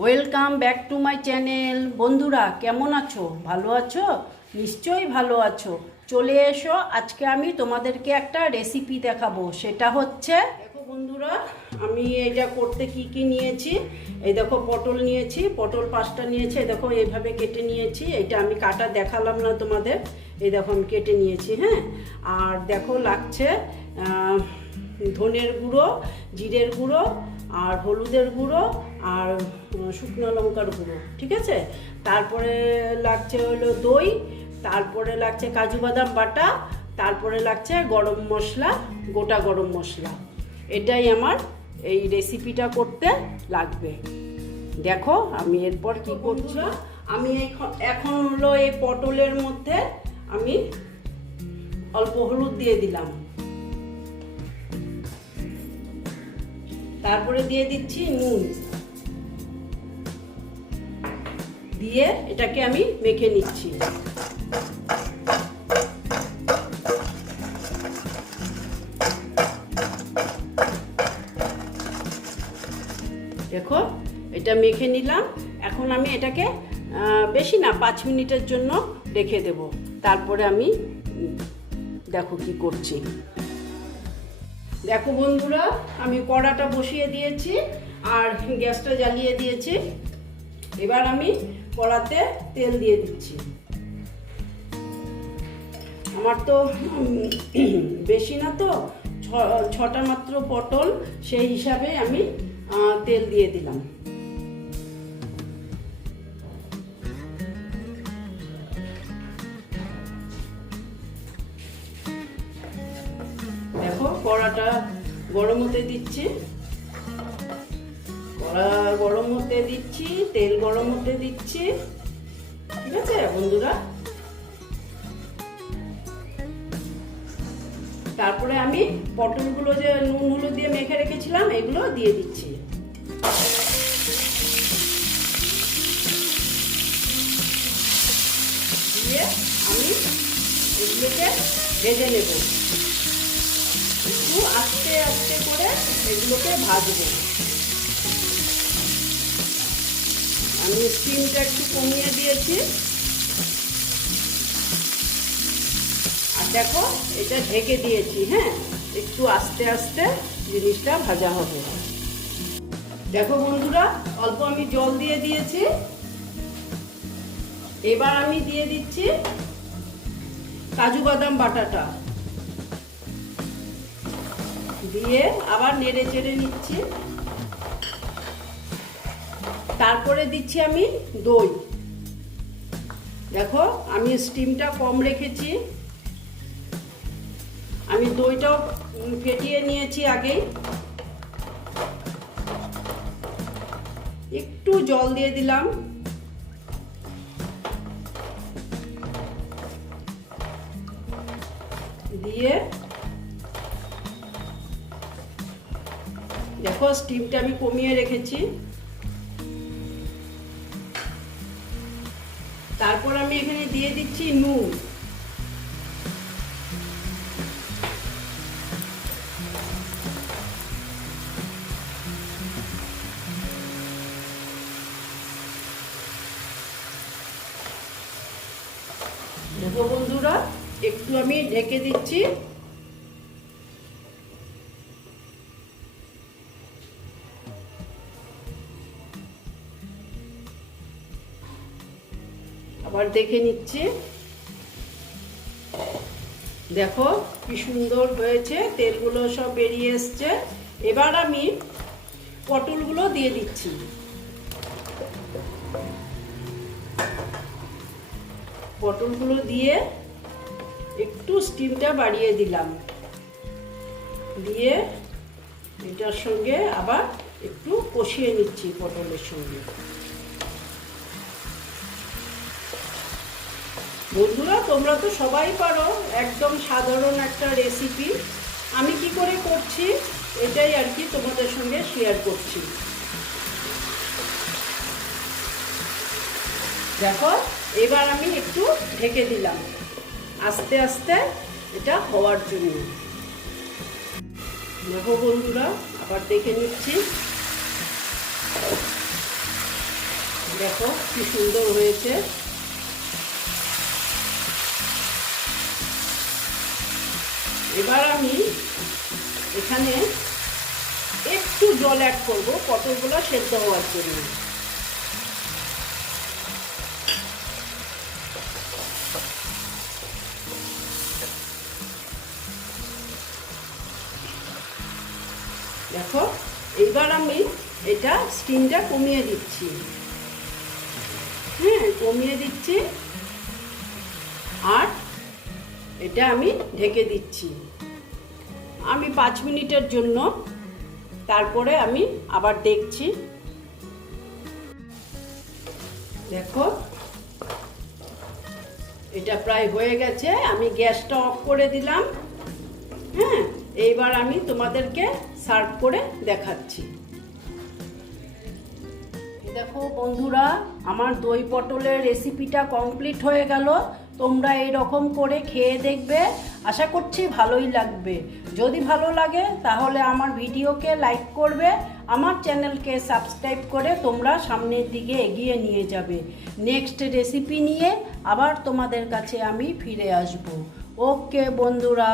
Welcome back to my channel বন্ধুরা, কেমন আছো? ভালো আছো? নিশ্চয়ই ভালো আছো। চলে এসো, আজকে আমি তোমাদেরকে একটা রেসিপি দেখাবো। সেটা হচ্ছে, দেখো বন্ধুরা আমি এটা করতে কি কি নিয়েছি? এই দেখো পটল নিয়েছি, পটল পাঁচটা নিয়েছি, এই দেখো এইভাবে কেটে নিয়েছি। এটা আমি কাটা দেখালাম না তোমাদের। এই দেখো আমি কেটে নিয়েছি হ্যাঁ? আর দেখো লাগছে ধনের গুঁড়ো, জিরের গুঁড়ো, আর হলুদের গুঁড়ো, আর শুকনো লঙ্কার গুঁড়ো, ঠিক আছে? তারপরে লাগছে হলো দই, তারপরে লাগছে কাজু বাদাম বাটা, তারপরে লাগছে গরম মশলা, গোটা গরম মশলা। এটাই আমার এই রেসিপিটা করতে লাগবে। দেখো আমি এরপর কি করছি। আমি এখন- হলো এই পটলের মধ্যে আমি অল্প হলুদ দিয়ে দিলাম। তারপরে দিয়ে দিচ্ছি নুন। দিয়ে এটাকে আমি মেখে নিচ্ছি। দেখো, এটা মেখে নিলাম। এখন আমি এটাকে বেশি না, পাঁচ মিনিটের জন্য রেখে দেব। তারপরে আমি, দেখো কি করছি। দেখো বন্ধুরা, আমি কড়াটা বসিয়ে দিয়েছি আর গ্যাসটা জ্বালিয়ে দিয়েছি। এবার আমি কড়াতে তেল দিয়ে দিচ্ছি। আমার তো বেশি না তো ছটা মাত্র পটল, সেই হিসাবে আমি তেল দিয়ে দিলাম। দেখো, কড়াটা গরম হতে দিচ্ছি। কড়া গরম হতে দিচ্ছি, তেল গরম হতে দিচ্ছি। ঠিক আছে, বন্ধুরা? তারপরে আমি পটলগুলো যে নুনগুলো দিয়ে মেখে রেখেছিলাম, এগুলো দিয়ে দিচ্ছি। দিয়ে আমি এগুলোকে ভেজে নেব। একটু আস্তে আস্তে করে এগুলোকে ভাজবো। আমি স্টিমটা একটু কমিয়ে দিয়েছি। দেখো, এটা ঢেকে দিয়েছি হ্যাঁ? একটু আস্তে আস্তে জিনিসটা ভাজা হবে। দেখো বন্ধুরা, অল্প আমি জল দিয়ে দিয়েছি। এবার আমি দিয়ে দিচ্ছি কাজু বাদাম বাটাটা। দিয়ে আবার নেড়ে চেড়ে নিচ্ছি। তারপরে দিচ্ছি আমি দই। দেখো, আমি স্টিমটা কম রেখেছি। আমি দইটাও ফেটিয়ে নিয়েছি আগেই একটু জল দিয়ে দিলাম। দিয়ে দেখো স্টিমটা আমি কমিয়ে রেখেছি। তারপর আমি এখানে দিয়ে দিচ্ছি নুন। দেখো বন্ধুরা, একটু আমি ঢেকে দিচ্ছি। আবার দেখে নিচ্ছি। দেখো কি সুন্দর হয়েছে, তেলগুলো সব বেরিয়ে এসছে। এবার আমি পটলগুলো দিয়ে দিচ্ছি। পটলগুলো দিয়ে একটু স্টিমটা বাড়িয়ে দিলাম। দিয়ে এটার সঙ্গে আবার একটু কষিয়ে নিচ্ছি পটলের সঙ্গে। বন্ধুরা, তোমরা তো সবাই পারো, একদম সাধারণ একটা রেসিপি আমি কি করে করছি? এটাই আর কি তোমাদের সঙ্গে শেয়ার করছি। দেখো, এবার আমি একটু ঢেকে দিলাম। আস্তে আস্তে এটা হওয়ার জন্য। দেখো বন্ধুরা, আবার দেখে নিচ্ছি। দেখো কি সুন্দর হয়েছে। এবার আমি এখানে একটু জল অ্যাড করব, পটলগুলো সেদ্ধ হওয়ার জন্য। দেখো এবার আমি এটা স্টিমটা কমিয়ে দিচ্ছি। হ্যাঁ কমিয়ে দিচ্ছি। আর এটা আমি ঢেকে দিচ্ছি। আমি পাঁচ মিনিটের জন্য তারপরে আমি আবার দেখছি। দেখো, এটা প্রায় হয়ে গেছে। আমি গ্যাসটা অফ করে দিলাম। হ্যাঁ এইবার আমি তোমাদেরকে সার্ভ করে দেখাচ্ছি। দেখো বন্ধুরা, আমার দই পটলের রেসিপিটা কমপ্লিট হয়ে গেল। তোমরা এই রকম করে খেয়ে দেখবে। আশা করছি ভালোই লাগবে। যদি ভালো লাগে, তাহলে আমার ভিডিওকে লাইক করবে। আমার চ্যানেলকে সাবস্ক্রাইব করে তোমরা সামনের দিকে এগিয়ে নিয়ে যাবে। নেক্সট রেসিপি নিয়ে আবার তোমাদের কাছে আমি ফিরে আসব। ওকে বন্ধুরা।